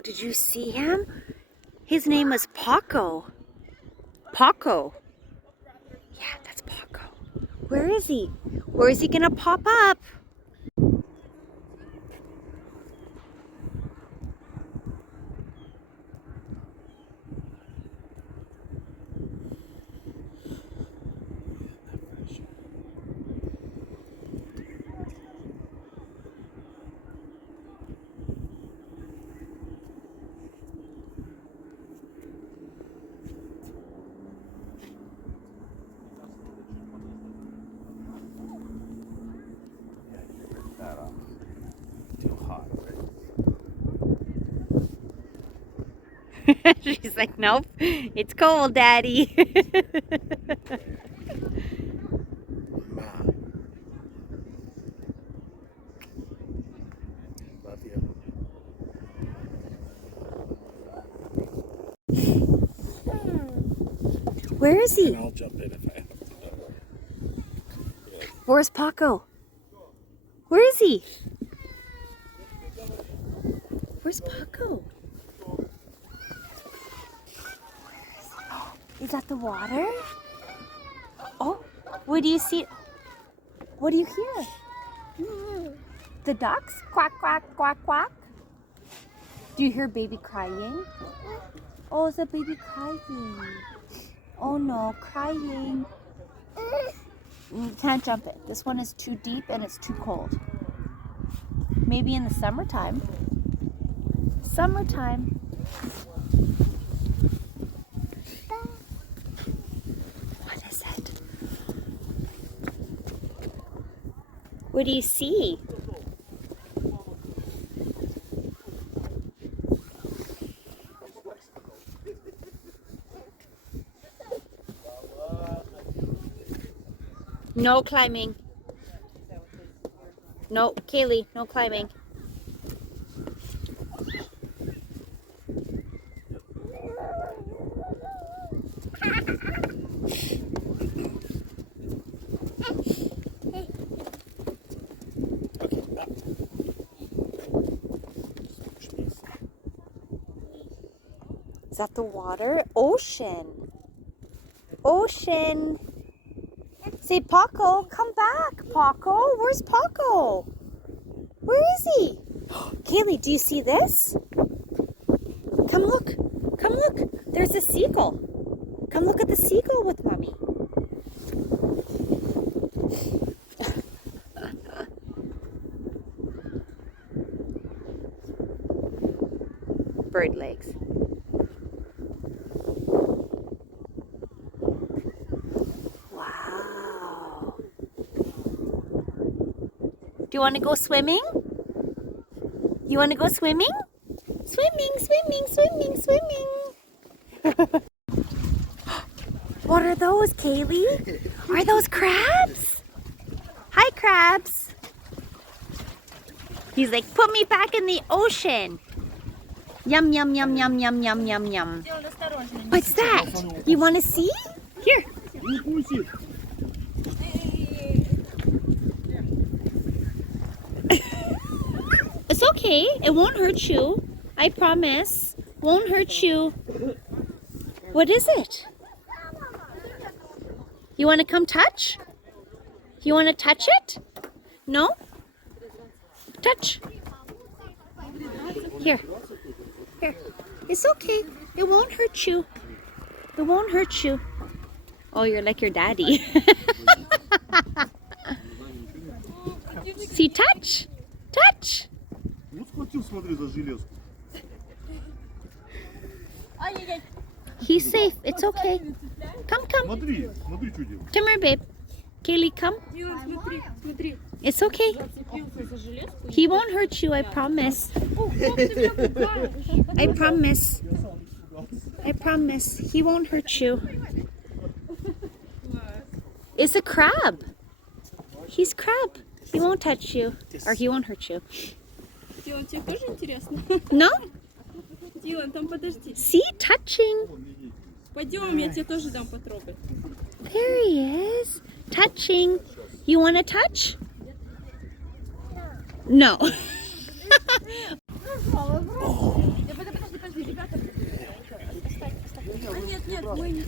Oh, did you see him? His name was Paco. Paco. Yeah, that's Paco. Where is he? Where is he gonna pop up? Too hot. She's like, nope, it's cold, Daddy. Love you. Where is he? And I'll jump in if I have to. Where's Paco? Where is he? Where's Paco? Is that the water? Oh, what do you see? What do you hear? The ducks? Quack, quack, quack, quack. Do you hear baby crying? Oh, is a baby crying? Oh no, crying. You can't jump it. This one is too deep and it's too cold. Maybe in the summertime. Summertime. What is it? What do you see? No climbing. No, Kayleigh, no climbing. Is that the water? Ocean. Ocean. Say, Paco, come back, Paco. Where's Paco? Where is he? Kayleigh, do you see this? Come look. Come look. There's a seagull. Come look at the seagull with Mommy. Bird legs. Wow. Do you want to go swimming? You want to go swimming? Swimming, swimming, swimming, swimming. What are those, Kayleigh? Are those crabs? Hi, crabs. He's like, put me back in the ocean. Yum, yum, yum, yum, yum, yum, yum, yum. What's that? You want to see? Here. It's okay. It won't hurt you. I promise. Won't hurt you. What is it? You want to come touch? You want to touch it? No? Touch. Here. Here. It's okay. It won't hurt you. It won't hurt you. Oh, you're like your daddy. See, touch. Touch. He's safe. It's okay. Come, come. Come here, babe. Kayleigh, come. It's okay. He won't hurt you, I promise. I promise. I promise. He won't hurt you. It's a crab. He's crab. He won't touch you. Or he won't hurt you. No? See? Touching. There he is. Touching. You want to touch? No. Нет, нет, мы не